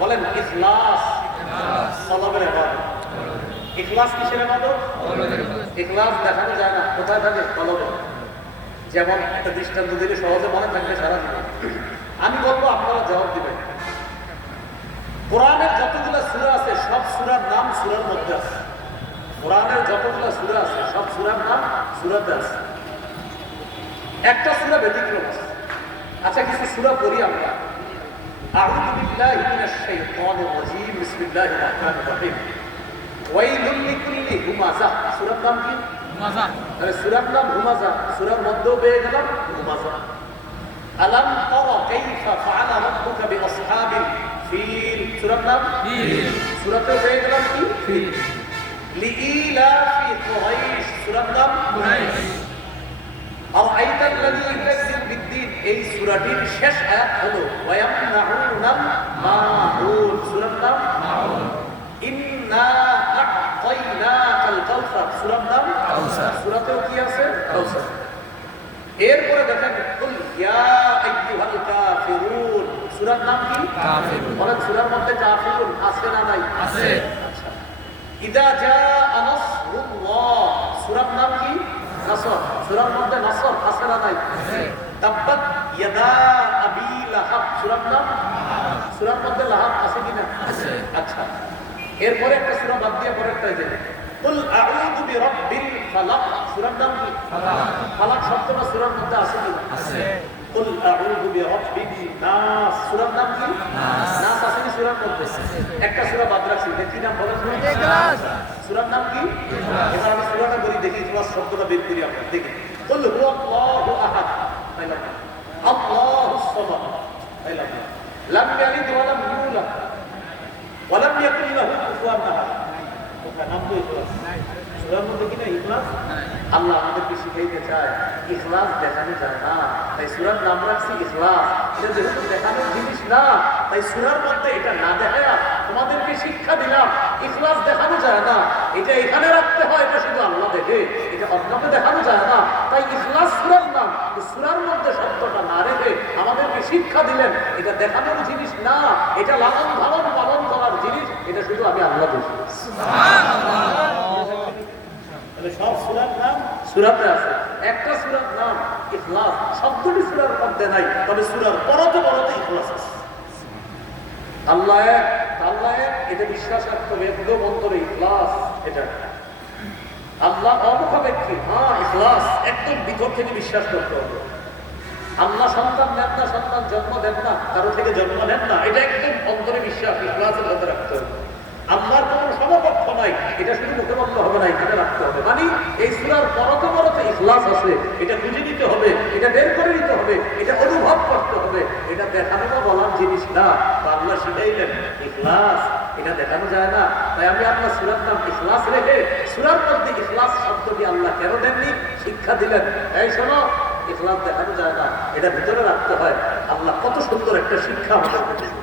বলেন, ইখলাস। সলবের ইবাদত ইখলাস কিসের ইবাদত? ইখলাস দেখানো যায় না, কোথায় থাকে? যেমন একটা দৃষ্টান্ত দিলে সহজে মনে থাকবে সারা আমি বলব, আপনারা জবাব দিবেন। কোরআনের যতগুলো সূরা আছে, সব সূরার নাম সূরার মধ্যে আছে। কোরআনের যতগুলো সূরা আছে, সব সূরার নাম সূরাতে আছে। একটা সূরা ব্যতিক্রম আছে। আচ্ছা কিছু সূরা পড়ি আমরা। أعوذ بالله من الشيطان الرجيم بسم الله الرحمن الرحيم ويل لكل همزة সূরার নাম কি তাহলে সূরার নাম হুমাজা সূরার মধ্যেও পেয়ে গেলাম হুমাজা আলাম তারা কাইফা ফাআলা রাব্বুকা বিআসহাবিল ফিল সূরার নাম সূরাতেও পেয়ে গেলাম কি ফিল লিইলাফি কুরাইশ সূরার নাম أرأيت الذي يكذب بالدين এই সূরাটির শেষ আয়াত হলো ওয়ায়ামনাউনাল মাউন সূরার নাম ইন্না আ'তাইনাকাল কাউসার সূরার নাম কাউসার। সূরাতেও কি আছে? কাউসার। এরপরে দেখেন কুল ইয়া আইয়ুহাল কাফিরুন সূরার নাম কি? কাফিরুন। বলেন সূরার মধ্যে কাফিরুন আছে না নাই? আছে। আচ্ছা। ইদা সূরার নাম কি? নাসর। সূরার মধ্যে নাসর আছে না নাই? তাব্বাত ইয়াদা আবি লাহাব। সূরার নাম? সূরার মধ্যে লাহাব আছে কিনা? আছে। আচ্ছা। এরপরে একটা সূরা বাদ দিয়ে পরেরটা এই যে কুল আউযু বিরাব্বিল ফালাক। সূরার নাম কি? ফালাক। শব্দটা সূরার মধ্যে আছে কিনা? আছে। কুল আউযু বিরাব্বিন নাস। সূরার নাম কি? নাস। আছে কি সূরার মধ্যে? একটা সূরা বাদ রাখছি। কি নাম বলেন। ইখলাস। সূরার নাম কি? এবার আমি সূরাটা বলি দেখি ইখলাস শব্দটা বের করি আমরা। দেখি। কুল আহাদ তাইলাম আল্লাহুস সামাদ তাইলাম লাম ইয়ালিদ ওয়া লাম ইউলাদ ওয়া লাম ইয়াকুল লাহু কুফুয়ান আহাদ ওটা নাম তো ইখলাস সূরার মধ্যে কি না ইখলাস আল্লাহ আমাদেরকে শিখাইতে চায় ইখলাস দেখানো যায় না তাই সূরার নাম রাখছি ইখলাস এটা যেহেতু দেখানোর জিনিস না তাই সূরার মধ্যে এটা না দেখায়া তোমাদেরকে শিক্ষা দিলাম ইখলাস দেখানো যায় না এটা এখানে রাখতে হয় এটা শুধু আল্লাহ দেখে এটা অন্যকে দেখানো যায় না তাই ইখলাস সূরার নাম তো সূরার মধ্যে শব্দটা না রেখে আমাদেরকে শিক্ষা দিলেন এটা দেখানোর জিনিস না এটা লালন পালন পালন করার জিনিস এটা শুধু আমি আল্লাহ দেখি সব সূরার নাম? সূরাতে আছে। একটা সূরার নাম ইখলাস। শব্দটি সূরার মধ্যে নাই তবে সূরার পরতে পরতে ইখলাস আছে। আল্লাহ এক আল্লাহ এক এটা বিশ্বাস রাখতে হবে একদম অন্তরে ইখলাস এটা। আল্লাহ অমুখাপেক্ষী হ্যাঁ ইখলাস, একদম ভিতর থেকে বিশ্বাস করতে হবে। আল্লাহ সন্তান নেন না, সন্তান জন্ম দেন না, কারও থেকে জন্ম নেন না, এটা একদম অন্তরে বিশ্বাস, ইখলাসের মধ্যে রাখতে হবে। আল্লাহর কোনো সমপক্ষ নাই, এটা শুধু মুখে বন্ধ হবে না, এখানে রাখতে হবে। মানে এই সুরার পরতে ইখলাস আছে, এটা বুঝে নিতে হবে, এটা বের করে নিতে হবে, এটা অনুভব করতে হবে, এটা দেখানো বা বলার জিনিস না। আল্লাহ শিখাইলেন, ইখলাস, এটা দেখানো যায় না। তাই আমি আপনার সুরার নাম ইখলাস রেখে, সুরার মধ্যে ইখলাস শব্দটি আল্লাহ কেন দেননি? শিক্ষা দিলেন। এই শোনো, ইখলাস দেখানো যায় না, এটা ভিতরে রাখতে হয়। আল্লাহ কত সুন্দর একটা শিক্ষা আমাদেরকে দিলেন।